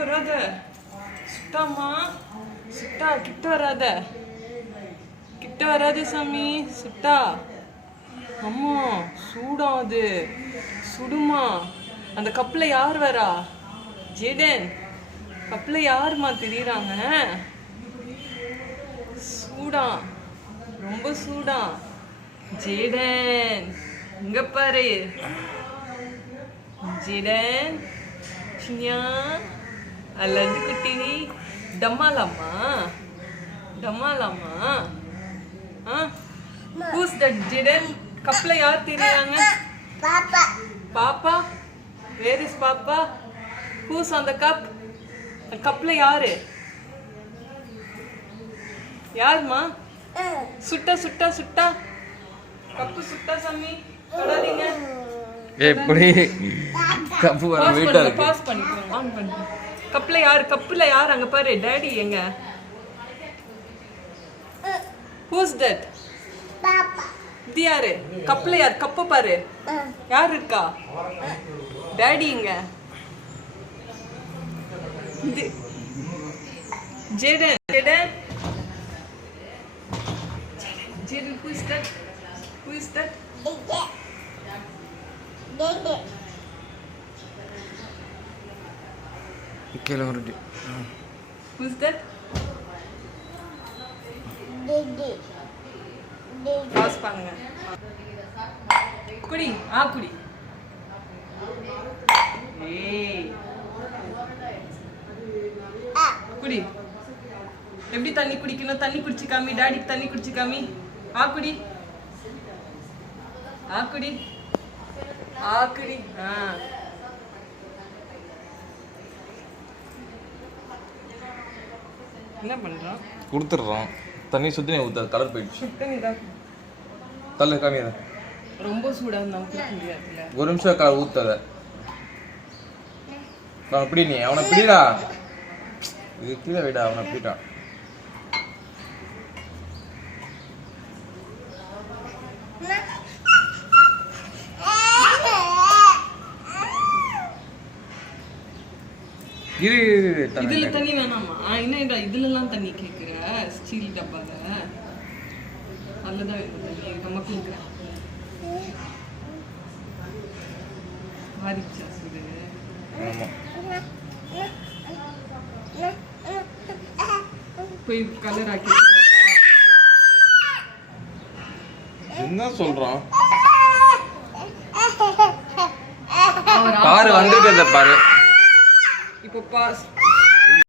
வராத. சுட்டாமா. சுட்டா கிட்ட வராத. கிட்ட வராத சாமி. சுட்டா. அம்மா சூடா அது. சுடுமா. அந்த கப்ல யார் வரா? ஜேடன். கப்ல யாருமா தெரியுறாங்க? சூடா. ரொம்ப சூடா. ஜேடன் இங்க பாரு. ஜேடன் சின்யா அல்லது குட்டி டம்மாலாமா டம்மாலாமா who's that ஜேடன்? கப்ல யார் தெரியுறாங்க? பாப்பா. பாப்பா? where is பாப்பா? who's on the cup? கப்ல யாரு? யாருமா? சுட்டா சுட்டா சுட்டா. கப்பு சுட்டா சாமி. தொடாதீங்க. எப்படி கப்பு வர வெயிட்டா இருக்கு. பாஸ் பண்ணிக்கோங்க. ஆன் பண்ணுங்க. கப்ல யார்? கப்புல யார்? அங்க பாரு. டாடி எங்க? who's that? பாப்பா. இது யாரு? கப்ல யார்? கப்பு பாரு. யார் இருக்கா? டாடி எங்க? இது Jaden. Jaden. Jaden, who is that? Who is that? கீழே வருது. Who is that? பாஸ் பண்ணுங்க. குடி. குடி. ஏய். குடி. எப்படி தண்ணி குடிக்கணும்? தண்ணி குடிச்சு காமி. டாடிக்கு தண்ணி குடிச்சு காமி. குடி. குடி. குடி. என்ன பண்றோம்? கொடுத்துட்றோம். தண்ணி சுத்தி நீ ஊற்ற கலர் போயிடுச்சு. சுத்தம் இதான். தள்ள காமியாத. ரொம்ப சூடாக இருந்தால் குடிக்க முடியாதுல்ல. ஒரு நிமிஷம் ஊத்தாத. அப்படி நீ அவனை பிடிடா. இது கீழே விடா. அவனை பிடிடா. இதுல தண்ணி வேணாமா? என்ன இதுலலாம் தண்ணி கேக்குற? ஸ்டீல் டப்பால அதுலதான் வேணும் தண்ணி. நம்ம கேக்குறேன். ஆரிச்சா சுடு. போய் கலர் ஆக்கி என்ன சொல்றான்? பாரு வந்துட்டு பாரு. இப்போ பாஸ்